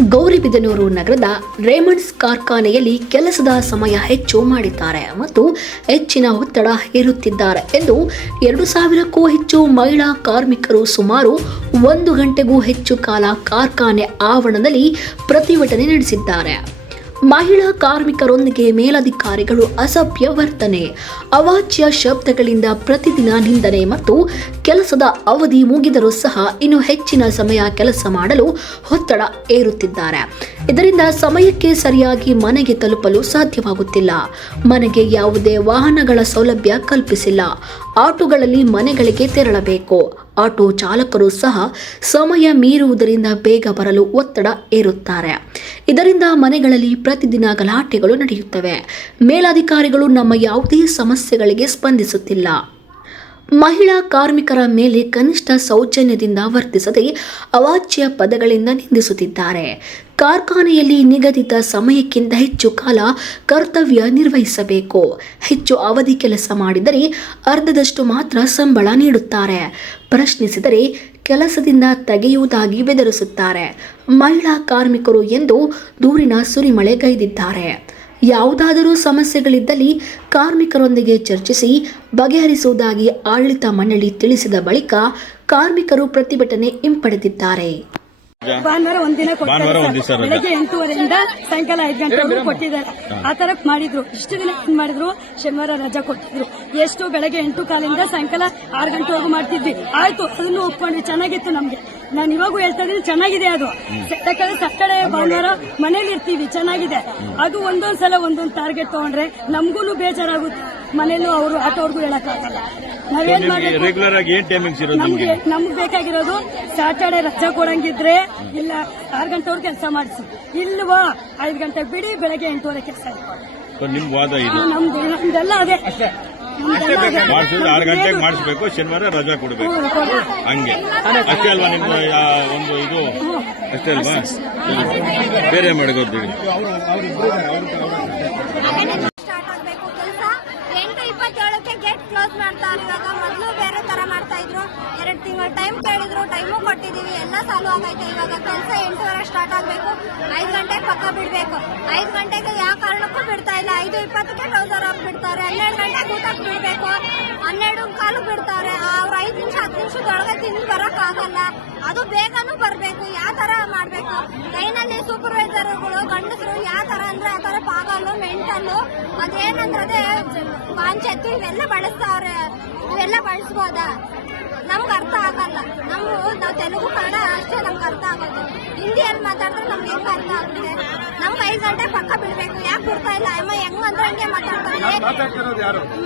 ಗೌರಿಬಿದನೂರು ನಗರದ ರೇಮಂಡ್ಸ್ ಕಾರ್ಖಾನೆಯಲ್ಲಿ ಕೆಲಸದ ಸಮಯ ಹೆಚ್ಚು ಮಾಡಿದ್ದಾರೆ ಮತ್ತು ಹೆಚ್ಚಿನ ಒತ್ತಡ ಹೇರುತ್ತಿದ್ದಾರೆ ಎಂದು ಎರಡು ಸಾವಿರಕ್ಕೂ ಹೆಚ್ಚು ಮಹಿಳಾ ಕಾರ್ಮಿಕರು ಸುಮಾರು ಒಂದು ಗಂಟೆಗೂ ಹೆಚ್ಚು ಕಾಲ ಕಾರ್ಖಾನೆ ಆವರಣದಲ್ಲಿ ಪ್ರತಿಭಟನೆ ನಡೆಸಿದ್ದಾರೆ. ಮಹಿಳಾ ಕಾರ್ಮಿಕರೊಂದಿಗೆ ಮೇಲಧಿಕಾರಿಗಳು ಅಸಭ್ಯ ವರ್ತನೆ, ಅವಾಚ್ಯ ಶಬ್ದಗಳಿಂದ ಪ್ರತಿದಿನ ನಿಂದನೆ ಮತ್ತು ಕೆಲಸದ ಅವಧಿ ಮುಗಿದರೂ ಸಹ ಇನ್ನು ಹೆಚ್ಚಿನ ಸಮಯ ಕೆಲಸ ಮಾಡಲು ಒತ್ತಡ ಏರುತ್ತಿದ್ದಾರೆ. ಇದರಿಂದ ಸಮಯಕ್ಕೆ ಸರಿಯಾಗಿ ಮನೆಗೆ ತಲುಪಲು ಸಾಧ್ಯವಾಗುತ್ತಿಲ್ಲ. ಮನೆಗೆ ಯಾವುದೇ ವಾಹನಗಳ ಸೌಲಭ್ಯ ಕಲ್ಪಿಸಿಲ್ಲ. ಆಟೋಗಳಲ್ಲಿ ಮನೆಗಳಿಗೆ ತೆರಳಬೇಕು. ಆಟೋ ಚಾಲಕರು ಸಹ ಸಮಯ ಮೀರುವುದರಿಂದ ಬೇಗ ಬರಲು ಒತ್ತಡ ಏರುತ್ತಾರೆ. ಇದರಿಂದ ಮನೆಗಳಲ್ಲಿ ಪ್ರತಿದಿನ ಗಲಾಟೆಗಳು ನಡೆಯುತ್ತವೆ. ಮೇಲಾಧಿಕಾರಿಗಳು ನಮ್ಮ ಯಾವುದೇ ಸಮಸ್ಯೆಗಳಿಗೆ ಸ್ಪಂದಿಸುತ್ತಿಲ್ಲ. ಮಹಿಳಾ ಕಾರ್ಮಿಕರ ಮೇಲೆ ಕನಿಷ್ಠ ಸೌಜನ್ಯದಿಂದ ವರ್ತಿಸದೆ ಅವಾಚ್ಯ ಪದಗಳಿಂದ ನಿಂದಿಸುತ್ತಿದ್ದಾರೆ. ಕಾರ್ಖಾನೆಯಲ್ಲಿ ನಿಗದಿತ ಸಮಯಕ್ಕಿಂತ ಹೆಚ್ಚು ಕಾಲ ಕರ್ತವ್ಯ ನಿರ್ವಹಿಸಬೇಕು. ಹೆಚ್ಚು ಅವಧಿ ಕೆಲಸ ಮಾಡಿದರೆ ಅರ್ಧದಷ್ಟು ಮಾತ್ರ ಸಂಬಳ ನೀಡುತ್ತಾರೆ. ಪ್ರಶ್ನಿಸಿದರೆ ಕೆಲಸದಿಂದ ತೆಗೆಯುವುದಾಗಿ ಬೆದರಿಸುತ್ತಾರೆ. ಮಹಿಳಾ ಕಾರ್ಮಿಕರು ಎಂದು ದೂರಿನ ಸುರಿಮಳೆಗೈದಿದ್ದಾರೆ ಯಾವುದಾದರೂ ಸಮಸ್ಯೆಗಳಿದ್ದಲ್ಲಿ ಕಾರ್ಮಿಕರೊಂದಿಗೆ ಚರ್ಚಿಸಿ ಬಗೆಹರಿಸುವುದಾಗಿ ಆಡಳಿತ ಮಂಡಳಿ ತಿಳಿಸಿದ ಬಳಿಕ ಕಾರ್ಮಿಕರು ಪ್ರತಿಭಟನೆ ಹಿಂಪಡೆದಿದ್ದಾರೆ. ಭಾನುವಾರ ಒಂದಿನ ಭಾನುವಾರ ಒಂದ್ ದಿವ್ಸ ರಜೆ. ಬೆಳಗ್ಗೆ ಎಂಟೂವರೆಯಿಂದ ಸಾಯಂಕಾಲ ಐದು ಗಂಟೆವರೆಗೂ ಕೊಟ್ಟಿದ್ದಾರೆ. ಆ ತರ ಮಾಡಿದ್ರು. ಇಷ್ಟು ದಿನ ಏನ್ ಮಾಡಿದ್ರು? ಶನಿವಾರ ರಜಾ ಕೊಟ್ಟಿದ್ರು. ಎಷ್ಟು ಬೆಳಗ್ಗೆ ಎಂಟು ಕಾಲಿಂದ ಸಾಯಂಕಾಲ ಆರು ಗಂಟೆವರೆಗೂ ಮಾಡ್ತಿದ್ವಿ. ಆಯ್ತು ಅದನ್ನು ಒಪ್ಕೊಂಡ್ವಿ. ಚೆನ್ನಾಗಿತ್ತು ನಮ್ಗೆ. ನಾನು ಇವಾಗೂ ಹೇಳ್ತಾ ಇದ್ದೀನಿ ಚೆನ್ನಾಗಿದೆ ಅದು. ಯಾಕಂದ್ರೆ ಸಕ್ಕಡೆ ಭಾನುವಾರ ಮನೇಲಿ ಇರ್ತೀವಿ. ಚೆನ್ನಾಗಿದೆ. ಅದು ಒಂದೊಂದ್ ಸಲ ಒಂದೊಂದ್ ಟಾರ್ಗೆಟ್ ತಗೊಂಡ್ರೆ ನಮ್ಗೂ ಬೇಜಾರಾಗುತ್ತೆ. ಮನೇಲೂ ಅವರು ಆಟೋರ್ಗೂ ಹೇಳಕ್ಕಾಗಲ್ಲ ನಾವೇನ್ ಮಾಡ್ಬೇಕು? ರೆಗ್ಯುಲರ್ ಆಗಿ ಏನ್ ಟೈಮಿಂಗ್ಸ್ ಇರೋದು ನಿಮ್ಗೆ ನಮ್ಗೆ? ಬೇಕಾಗಿರೋದು ಸ್ಯಾಟರ್ಡೆ ರಜಾ ಕೊಡಂಗಿದ್ರೆ ಇಲ್ಲ ಆರು ಗಂಟೆವರೆಗೆ ಕೆಲಸ ಮಾಡಿಸಿ. ಇಲ್ವಾ? ಐದು ಗಂಟೆಗೆ ಬಿಡಿ ಬೆಳಗ್ಗೆ ಎಂಟುವರೆ ಕೆಲಸ ನಿಮ್ ವಾದ ಇದು. ನಮ್ದು ನಮ್ದೆಲ್ಲ ಅದೇ. ಮಾಡಿಸಿದ್ರೆ ಆರು ಗಂಟೆಗೆ ಮಾಡಿಸ್ಬೇಕು ಶನಿವಾರ ರಜಾ ಕೊಡಬೇಕು. ಹಂಗೆ. ಅಷ್ಟೇ ಅಲ್ವಾ ನಿಮ್ಮ ಒಂದು ಇದು? ಅಷ್ಟೇ ಅಲ್ವಾ. ಬೇರೆ ಮಾಡ್ಕೋತೀವಿ ಸ್ಟಾರ್ಟ್ ಆಗಬೇಕು ಕೆಲಸ ಎಂಟು ಇಪ್ಪತ್ತೇಳಕ್ಕೆ ಗೇಟ್ ಕ್ಲೋಸ್ ಮಾಡ್ತಾರೆ ಇವಾಗ ಮೊದಲು ಬೇರೆ ತರ ಮಾಡ್ತಾ ಇದ್ರು ಎರಡು ತಿಂಗಳು ಟೈಮ್ ಕೊಟ್ಟಿದೀವಿ ಎಲ್ಲ ಸಾಲು ಆಗೈತೆ ಇವಾಗ. ಕೆಲಸ ಎಂಟುವರೆ ಸ್ಟಾರ್ಟ್ ಆಗಬೇಕು. ಐದು ಗಂಟೆಗೆ ಪಕ್ಕ ಬಿಡಬೇಕು. ಐದು ಗಂಟೆಗೆ ಯಾವ ಕಾರಣಕ್ಕೂ ಬಿಡ್ತಾ ಇಲ್ಲ. ಐದು ಇಪ್ಪತ್ತಕ್ಕೆ ಟ್ರೌಸರ್ ಹಾಕಿ ಬಿಡ್ತಾರೆ ಹನ್ನೆರಡು ಗಂಟೆಗೆ ಊಟಕ್ಕೆ ಬಿಡಬೇಕು ಹನ್ನೆರಡು ಕಾಲು ಬಿಡ್ತಾರೆ. ಅವ್ರು ಐದು ನಿಮಿಷ, ಹತ್ತು ನಿಮಿಷದೊಳಗೆ ತಿಂದು ಬರೋಕ್ಕಾಗಲ್ಲ. ಅದು ಬೇಗನೂ ಬರಬೇಕು. ಯಾವ ತರ ಮಾಡಬೇಕು? ಟ್ರೈನಲ್ಲಿ ಸೂಪರ್ವೈಸರ್ಗಳು ಗಂಡಸರು ಯಾವ ತರ ಅಂದ್ರೆ ಆ ತರ ಪಾಗಲ್ಲು ಮೆಂಟಲ್ಲು, ಅದೇನಂದ್ರೆ ಪಾಂಚೆತ್ತು ಇವೆಲ್ಲ ಬಳಸ್ತಾವ್ರೆ. ಇವೆಲ್ಲ ಬಳಸ್ಬೋದಾ? ನಮ್ಗೆ ಅರ್ಥ ಆಗಲ್ಲ. ನಮ್ಮ ನಾವು ತೆಲುಗು ಕನ್ನಡ ಅಷ್ಟೇ ನಮ್ಗೆ ಅರ್ಥ ಆಗೋದು. ಹಿಂದಿಯಲ್ಲಿ ಮಾತಾಡಿದ್ರೆ ನಮ್ಗೆ ಹೆಂಗ್ ಅರ್ಥ ಆಗ್ತದೆ? ನಮ್ಗೆ ಐದು ಗಂಟೆ ಪಕ್ಕ ಬಿಡ್ಬೇಕು. ಯಾಕೆ ಬಿಡ್ತಾ ಇಲ್ಲ? ಅಮ್ಮ ಹೆಂಗ್ ಅಂದ್ರೆ ಹಂಗೆ ಮಾತಾಡ್ತಾರೆ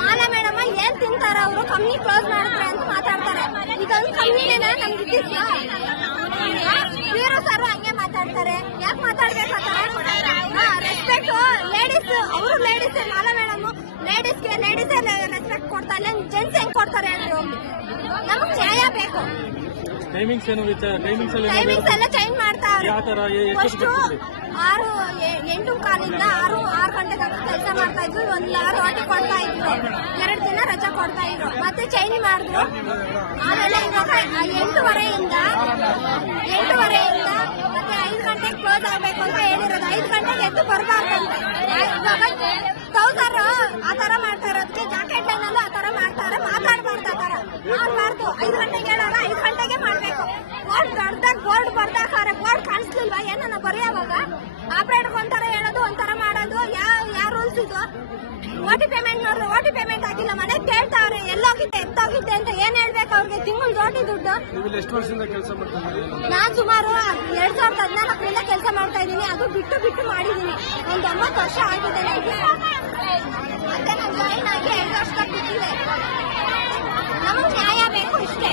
ಮಾಲಾ ಮೇಡಮ್ ಏನ್ ತಿಂತಾರ ಅವರು? ಕಮ್ಮಿ ಕ್ಲೋಸ್ ಮಾಡ್ತಾರೆ ಅಂತ ಮಾತಾಡ್ತಾರೆ. ಇದೊಂದು ಕಂಪ್ನಿನೇ ನಮ್ಗೆ ಇದ್ದಿದ್ಯಾ ವೀರು ಸರ್ ಹಂಗೆ ಮಾತಾಡ್ತಾರೆ. ಯಾಕೆ ಮಾತಾಡ್ಬೇಕಾದ್ರೆ ರೆಸ್ಪೆಕ್ಟ್ ಲೇಡೀಸ್ ಅವರು ಲೇಡೀಸ್ ಮಾಲಾ ಮೇಡಮ್ ಲೇಡೀಸ್ಗೆ ಲೇಡೀಸೇ ರೆಸ್ಪೆಕ್ಟ್ ಕೊಡ್ತಾ ಇಲ್ಲ. ಜೆಂಟ್ಸ್ ಹೆಂಗ್ ಕೊಡ್ತಾರೆ ಹೇಳಿ ಹೋಗ್ಲಿ ನಮಗ್ ನ್ಯಾಯ ಬೇಕು ಟೈಮಿಂಗ್ಸ್ ಏನು ಟೈಮಿಂಗ್ಸ್ ಟೈಮಿಂಗ್ಸ್ ಎಲ್ಲ ಚೇಂಜ್ ಮಾಡ್ತಾರೆ ಯಾವ ತರ? ಎಷ್ಟು ಆರು ಎಂಟು ಕಾಲಿಂದ ಆರು ಆರು ಗಂಟೆ ತನಕ ಕೆಲಸ ಮಾಡ್ತಾ ಇದ್ರು. ಒಂದು ಆರು ರೋಟಿ ಕೊಡ್ತಾ ಇದ್ರು. ಎರಡು ದಿನ ರಜಾ ಕೊಡ್ತಾ ಇದ್ರು. ಮತ್ತೆ ಚೇಂಜ್ ಮಾಡಿದ್ರು. ಆಮೇಲೆ ಇವಾಗ ಎಂಟೂವರೆಯಿಂದ ಎಂಟೂವರೆಯಿಂದ ಎಂಟುವರೆಯಿಂದ ಮತ್ತೆ ಐದು ಗಂಟೆಗೆ ಕ್ಲೋಸ್ ಆಗ್ಬೇಕು ಅಂತ ಹೇಳಿರೋದು. ಐದು ಗಂಟೆಗೆ ಎದ್ದು ಬರಬಾರ್ದಂತೆ ಇವಾಗ ತೌಸರ್ ಆ ತರ ಮಾಡ್ತಾ ಇರೋದಕ್ಕೆ ಜಾಕೆಟ್ ಲೈನಲ್ಲೂ ಆ ತರ ಮಾಡ್ತಾರೆ ಮಾತಾಡ್ಬಾರ್ದು ಆ ತರ ಮಾಡ್ಬಾರ್ದು ಐದು ಗಂಟೆಗೆ ಹೇಳೋರು ಐದು ಗಂಟೆಗೆ ಮಾಡ್ಬೇಕು ಬೋರ್ಡ್ ದೊಡ್ಡದಾಗ ಬೋರ್ಡ್ ಬರ್ದಾಕಾರೆ ಬೋರ್ಡ್ ಕಾಣಿಸ್ಲಿಲ್ವಾ ಏನನ್ನ ಬರೆಯೋವಾಗ ಆಪರೇಟರ್ ಒಂಥರ ಹೇಳೋದು ಒಂಥರ ಮಾಡೋದು ಯಾವ ಯಾವ ರೂಲ್ಸ್ ಇದು ಓಟಿ ಪೇಮೆಂಟ್ ನೋಡಿದ್ರೆ ಓಟಿ ಪೇಮೆಂಟ್ ಆಗಿಲ್ಲ ಮನೆಗೆ ಎಲ್ಲೋಗಿದ್ದೆ ಎತ್ತೋಗಿದ್ದೆ ಅಂತ ಏನ್ ಹೇಳ್ಬೇಕು ಅವ್ರಿಗೆ? ತಿಂಗಳು ದೊಡ್ಡ. ದುಡ್ಡು ನಾನ್ ಸುಮಾರು ಎರಡ್ ಸಾವಿರದ ಹದಿನಾಲ್ಕರಿಂದ ಕೆಲಸ ಮಾಡ್ತಾ ಇದ್ದೀನಿ. ಅದು ಬಿಟ್ಟು ಬಿಟ್ಟು ಮಾಡಿದೀನಿ ಒಂದ್ ಒಂಬತ್ತು ವರ್ಷ ಆಗಿದೆ ನನಗೆ ಮತ್ತೆ ನಾನು ಜಾಯಿನ್ ಆಗಿ ಎರಡು ವರ್ಷ ಬಿಟ್ಟಿದೆ ನಮಗ್ ನ್ಯಾಯ ಬೇಕು ಇಷ್ಟೇ.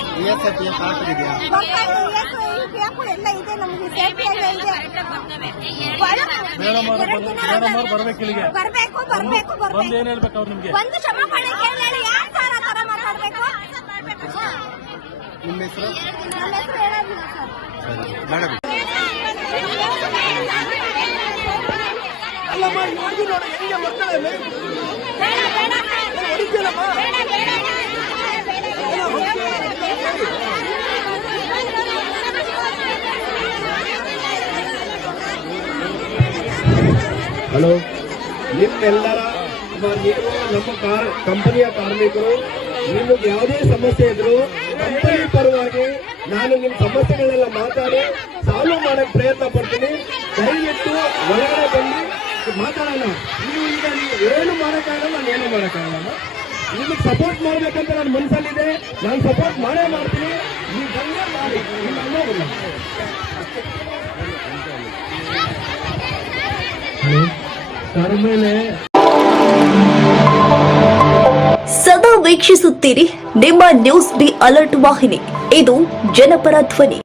ಎಲ್ಲ ಇದೆ ನಮ್ಗೆ ಸೇಫ್ಟಿ ಎಲ್ಲ ಇದೆ. ಎರಡು ದಿನ ರಜೆ- ಬರ್ಬೇಕು ಬರ್ಬೇಕು ಬರ್ಬೇಕು ಹೇಳ್ಬೇಕು ಅವ್ರು ನಿಮ್ಗೆ? ಒಂದು ಕ್ಷಮಾಪಣೆ ಕೇಳಿ ಯಾಕೆ ಸರ್ ಆ ತರ ಮಾತಾಡ್ಬೇಕು ಹಾ. ನಮ್ಮ ಹೆಸರು? ಮೇಡಮ್. ಸರ್ ಬೇಡ ಬೇಡ ಹೆಂಗೆ ಬೇಡ ಹಲೋ. ನಿಮ್ಮೆಲ್ಲರ ನೀವು ನಮ್ಮ ಕಾರ್ ಕಂಪನಿಯ ಕಾರ್ಮಿಕರು ನಿಮಗೆ ಯಾವುದೇ ಸಮಸ್ಯೆ ಇದ್ರು ಕಂಪನಿ ಪರವಾಗಿ ನಾನು ನಿಮ್ಮ ಸಮಸ್ಯೆಗಳೆಲ್ಲ ಮಾತಾಡಿ ಸಾಲ್ವ್ ಮಾಡಕ್ ಪ್ರಯತ್ನ ಪಡ್ತೀನಿ. ದಯವಿಟ್ಟು ಒಳಗಡೆ ಬಂದು ಮಾತಾಡೋಣ. ನೀವು ಈಗ ನೀವು ಏನು ಮಾಡೋಕ್ಕಾಗಲ್ಲ ನಾನು ಏನು ಮಾಡೋಕ್ಕಾಗಲ್ಲ ನಿಮಗೆ ಸಪೋರ್ಟ್ ಮಾಡ್ಬೇಕಂತ ನನ್ನ ಮನಸ್ಸಲ್ಲಿದೆ. ನಾನು ಸಪೋರ್ಟ್ ಮಾಡೇ ಮಾಡ್ತೀನಿ. ನೀವು ಬಂದೇ ಮಾಡಿ. ನಿಮ್ಮ ಅನ್ನೋದಿಲ್ಲ ಸರ್, ಮೇಲೆ ಸದಾ ವೀಕ್ಷಿಸುತ್ತೀರಿ ನಿಮ್ಮ ನ್ಯೂಸ್ ಬಿ ಅಲರ್ಟ್ ವಾಹಿನಿ. ಇದು ಜನಪರ ಧ್ವನಿ.